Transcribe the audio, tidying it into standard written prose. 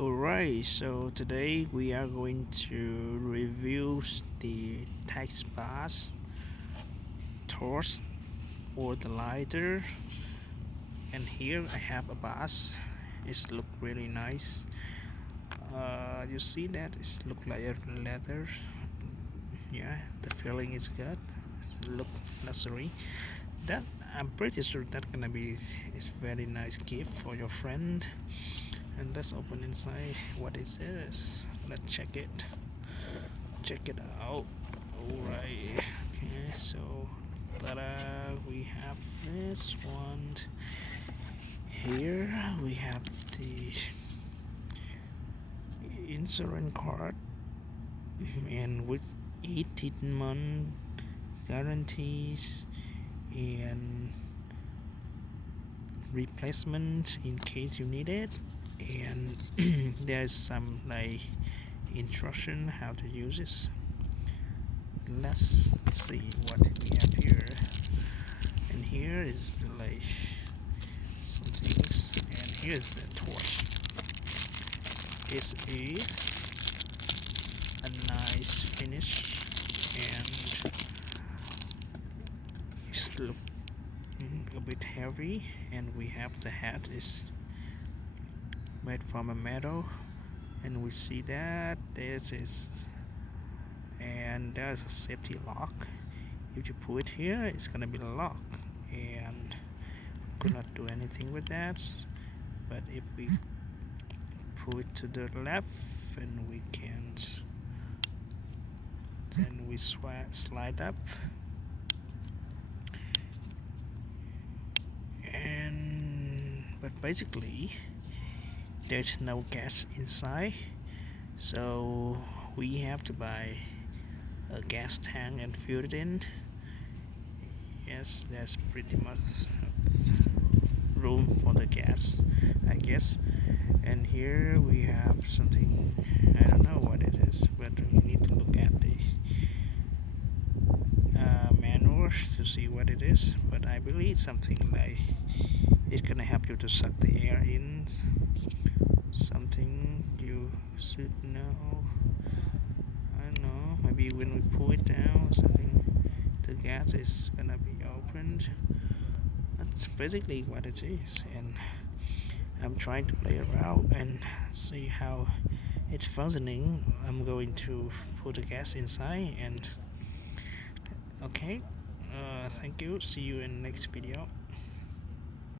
Alright, so today we are going to review the Tecboss torch or the lighter, and here I have a bass. It look really nice. You see that it look like a leather. Yeah, the feeling is good. Look luxury. That I'm pretty sure that gonna be a very nice gift for your friend. And let's open inside what it says. Let's check it out. Alright, okay, so ta-da, we have this one. Here we have the insurance card, and with 18-month guarantees and replacement in case you need it, and there's some like instruction how to use this. Let's see what we have here. And here is like some things, and here's the torch. This is a nice finish, and it's look a bit heavy, and we have the hat is made from a metal, and we see that this is, and there's a safety lock. If you put it here, it's gonna be locked, and could not do anything with that. But if we pull it to the left, and we can't, then we slide up, and but basically there's no gas inside, so we have to buy a gas tank and fill it in. Yes, there's pretty much room for the gas, I guess. And here we have something, I don't know what it is, but we need to look at the manual to see what it is. But I believe something like it's gonna help you to suck the air in, something you should know. I don't know, maybe when we pull it down or something, the gas is gonna be opened. That's basically what it is, and I'm trying to play around and see how it's functioning. I'm going to put the gas inside, and okay, thank you, see you in the next video.